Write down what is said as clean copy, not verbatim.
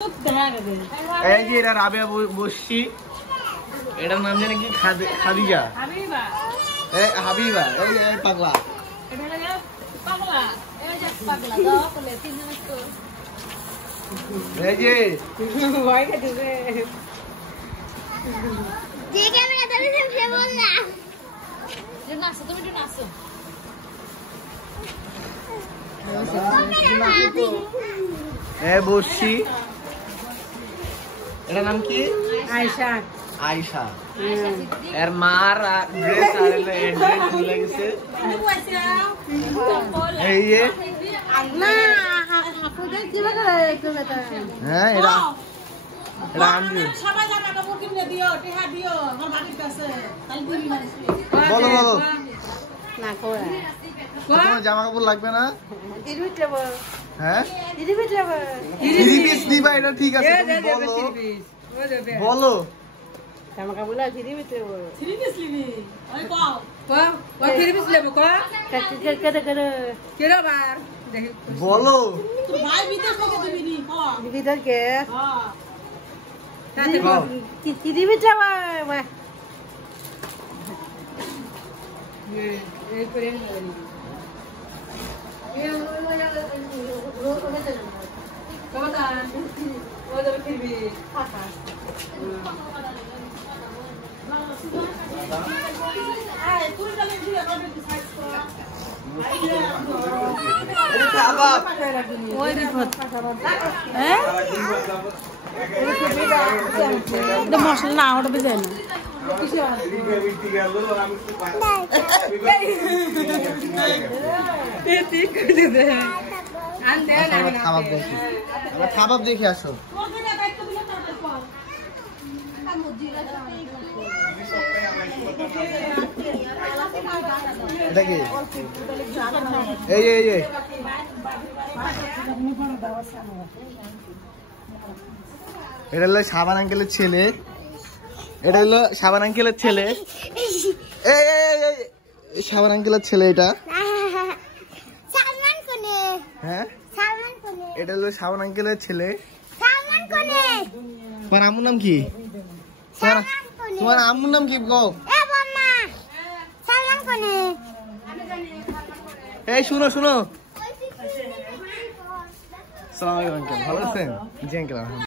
এই যে এরা রাবেয়া বসছি, এটার নাম জানি কি খাদিজা, হাবিবা, এই পাগলা, এই যে বসছি, এটার নাম কি? আয়েশা। আয়েশা এর মার ড্রেস আর ড্রেস ভুলে গেছে। এই যে হ্যাঁ এটা আনবি। বলো বলো, তোমার জামা কাপড় লাগবে না? হ্যাঁ নিবা, এটা ঠিক আছে, বলো। বলো মশলা না ওটা বেজে না খাবার দেখে আসো। এটা কি? এই যে এটা হলো সাবান আঙ্কেলের ছেলে, এটা হলো সাবান আঙ্কেলের ছেলে, এই সাবান আঙ্কেলের ছেলে এটা। হ্যাঁ এটা হলো সাবান আঙ্কেলের ছেলে। তোমার আম্মুর নাম কি? তোমার আম্মুর নাম কি গো? এই শুনো শুনো, সালাম আলাইকুম আঙ্কেল, ভালো আছেন? জি আঙ্কেল।